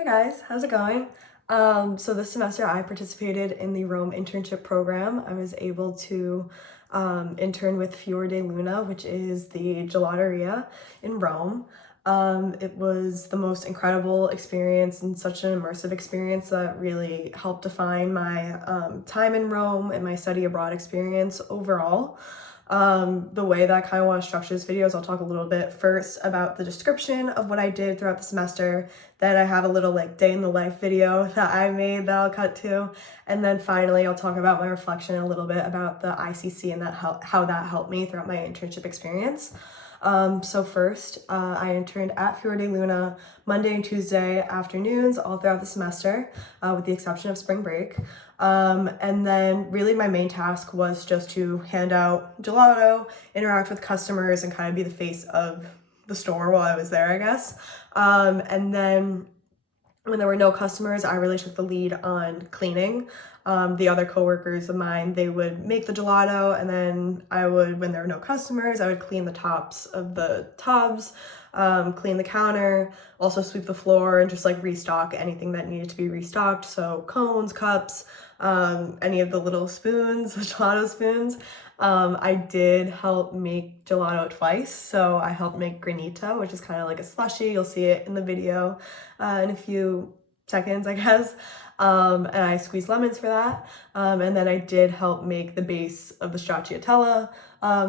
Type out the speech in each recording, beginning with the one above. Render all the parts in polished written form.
Hey guys, how's it going? So this semester I participated in the Rome internship program. I was able to intern with Fior de Luna, which is the gelateria in Rome. It was the most incredible experience and such an immersive experience that really helped define my time in Rome and my study abroad experience overall. The way that I kind of want to structure this video is I'll talk a little bit first about the description of what I did throughout the semester. Then I have a little like day in the life video that I made that I'll cut to. And then finally I'll talk about my reflection a little bit about the ICC and how that helped me throughout my internship experience. So first, I interned at Fior de Luna Monday and Tuesday afternoons all throughout the semester, with the exception of spring break. And then really my main task was just to hand out gelato, interact with customers, and kind of be the face of the store while I was there, I guess. And then when there were no customers, I really took the lead on cleaning. The other coworkers of mine, they would make the gelato, and then when there were no customers, I would clean the tops of the tubs, clean the counter, also sweep the floor, and just like restock anything that needed to be restocked. So cones, cups, any of the little spoons, the gelato spoons. I did help make gelato twice. So I helped make granita, which is kind of like a slushy. You'll see it in the video in a few seconds, I guess. And I squeezed lemons for that. And then I did help make the base of the stracciatella,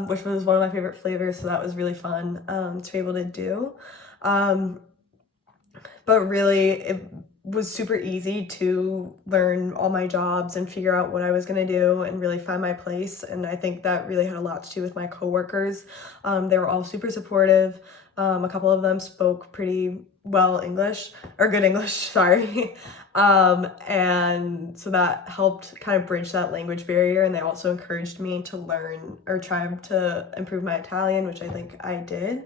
which was one of my favorite flavors. So that was really fun to be able to do. But really, it was super easy to learn all my jobs and figure out what I was going to do and really find my place. And I think that really had a lot to do with my coworkers. They were all super supportive. A couple of them spoke pretty well English, or good English, sorry. And so that helped kind of bridge that language barrier. And they also encouraged me to learn or try to improve my Italian, which I think I did.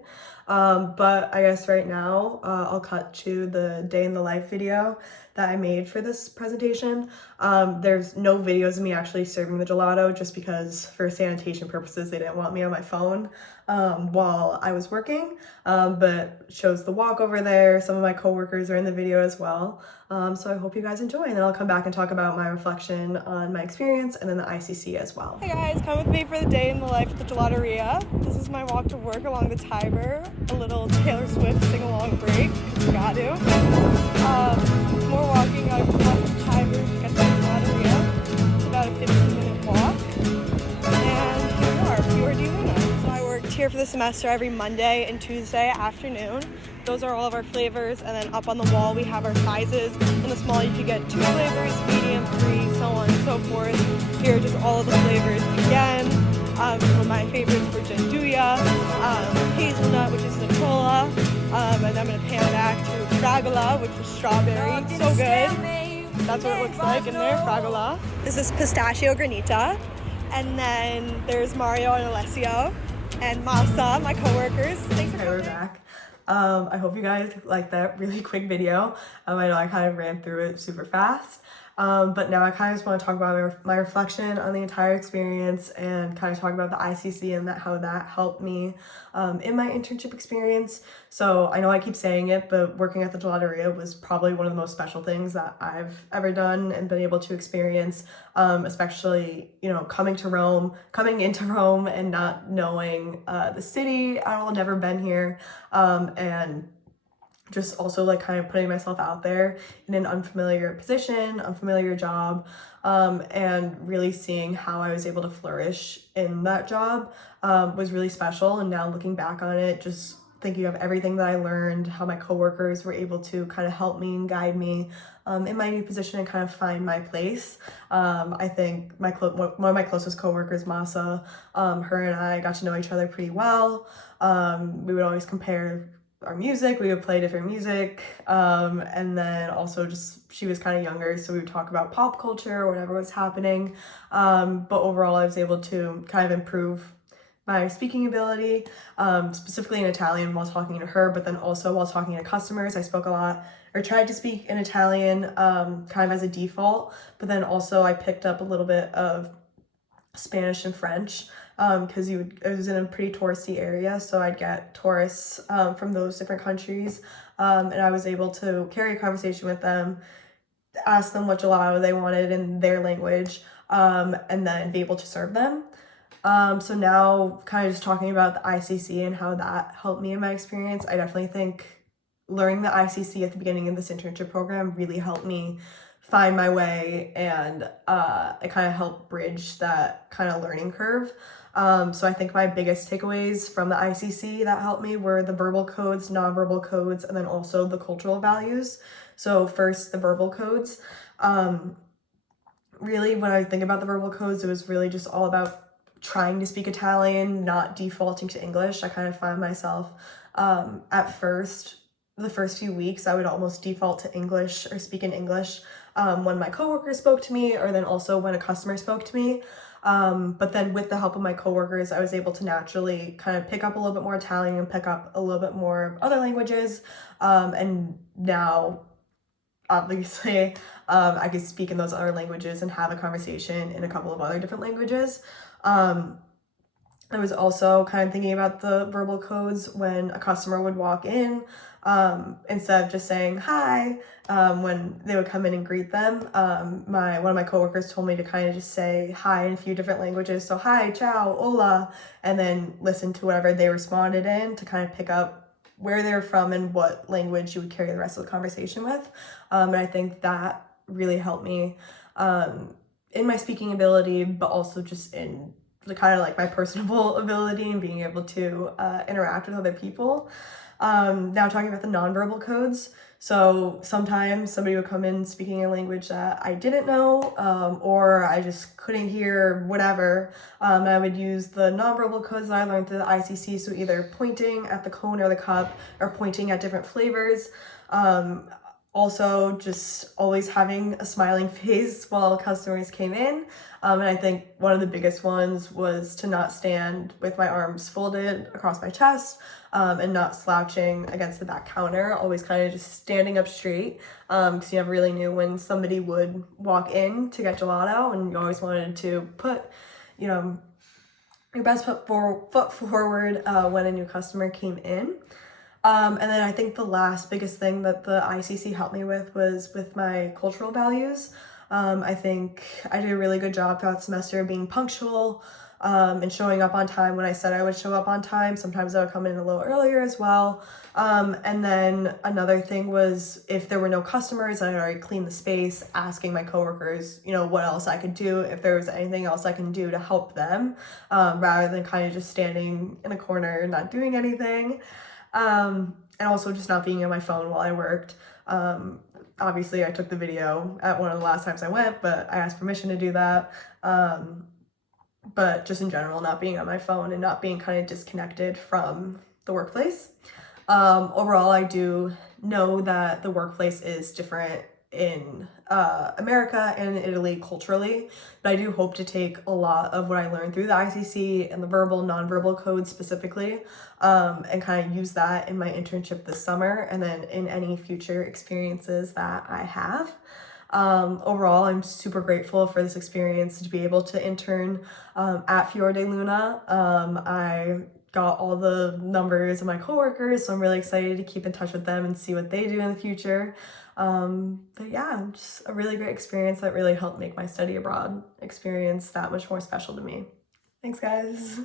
But I guess right now I'll cut to the day in the life video that I made for this presentation. There's no videos of me actually serving the gelato just because for sanitation purposes they didn't want me on my phone while I was working, but shows the walk over there. Some of my coworkers are in the video as well. So I hope you guys enjoy, and then I'll come back and talk about my reflection on my experience and then the ICC as well. Hey guys, come with me for the day in the life at the gelateria. This is my walk to work along the Tiber, a little Taylor Swift sing-along break, because we got to. More walking across the Tiber to get to the gelateria. It's about a 15-minute walk. And here we are, Fior di Luna. So I worked here for the semester every Monday and Tuesday afternoon. Those are all of our flavors, and then up on the wall we have our sizes. In the small you could get 2 flavors, medium 3, so on and so forth. Here are just all of the flavors again. Some of my favorites were gianduja, hazelnut, which is Nutella, and I'm going to pan back to fragola, which is strawberry. So good. That's what it looks like in there, fragola. This is pistachio granita, and then there's Mario and Alessio, and Masa, my coworkers. Thanks for coming. We're back. I hope you guys liked that really quick video. I know I kind of ran through it super fast. But now I kind of just want to talk about my reflection on the entire experience and kind of talk about the ICC and how that helped me in my internship experience. So I know I keep saying it, but working at the gelateria was probably one of the most special things that I've ever done and been able to experience, especially, coming into Rome and not knowing the city at all, never been here, and just also like kind of putting myself out there in an unfamiliar position, unfamiliar job, and really seeing how I was able to flourish in that job was really special. And now looking back on it, just thinking of everything that I learned, how my coworkers were able to kind of help me and guide me in my new position and kind of find my place. I think one of my closest coworkers, Masa, her and I got to know each other pretty well. We would always compare our music, we would play different music, and then also just she was kind of younger, so we would talk about pop culture or whatever was happening, but overall I was able to kind of improve my speaking ability, specifically in Italian while talking to her, but then also while talking to customers I spoke a lot, or tried to speak in Italian kind of as a default, but then also I picked up a little bit of Spanish and French because it was in a pretty touristy area, so I'd get tourists from those different countries, and I was able to carry a conversation with them, ask them what gelato they wanted in their language, and then be able to serve them. So now kind of just talking about the ICC and how that helped me in my experience, I definitely think learning the ICC at the beginning of this internship program really helped me find my way, and it kind of helped bridge that kind of learning curve. So I think my biggest takeaways from the ICC that helped me were the verbal codes, nonverbal codes, and then also the cultural values. So first, the verbal codes. Really, when I think about the verbal codes, it was really just all about trying to speak Italian, not defaulting to English. I kind of find myself at first, the first few weeks, I would almost default to English or speak in English when my coworkers spoke to me, or then also when a customer spoke to me. But then with the help of my coworkers, I was able to naturally kind of pick up a little bit more Italian and pick up a little bit more other languages. And now, obviously, I could speak in those other languages and have a conversation in a couple of other different languages. I was also kind of thinking about the verbal codes when a customer would walk in, instead of just saying hi, when they would come in and greet them. One of my coworkers told me to kind of just say hi in a few different languages. So hi, ciao, hola, and then listen to whatever they responded in to kind of pick up where they're from and what language you would carry the rest of the conversation with. And I think that really helped me in my speaking ability, but also just in the kind of like my personable ability and being able to interact with other people. Now talking about the nonverbal codes. So sometimes somebody would come in speaking a language that I didn't know, or I just couldn't hear, whatever. I would use the nonverbal codes that I learned through the ICC, so either pointing at the cone or the cup, or pointing at different flavors. Also, just always having a smiling face while customers came in. And I think one of the biggest ones was to not stand with my arms folded across my chest, and not slouching against the back counter, always kind of just standing up straight, because you never really knew when somebody would walk in to get gelato, and you always wanted to put, your best foot forward when a new customer came in. And then I think the last biggest thing that the ICC helped me with was with my cultural values. I think I did a really good job throughout the semester being punctual, and showing up on time when I said I would show up on time. Sometimes I would come in a little earlier as well. And then another thing was if there were no customers and I already cleaned the space, asking my coworkers, what else I could do, if there was anything else I can do to help them, rather than kind of just standing in a corner and not doing anything. And also just not being on my phone while I worked. Obviously, I took the video at one of the last times I went, but I asked permission to do that. But just in general, not being on my phone and not being kind of disconnected from the workplace. Overall, I do know that the workplace is different in America and in Italy culturally, but I do hope to take a lot of what I learned through the ICC and the verbal, nonverbal codes specifically, and kind of use that in my internship this summer and then in any future experiences that I have. Overall, I'm super grateful for this experience to be able to intern at Fior de Luna. I got all the numbers of my coworkers, so I'm really excited to keep in touch with them and see what they do in the future. But yeah, just a really great experience that really helped make my study abroad experience that much more special to me. Thanks, guys.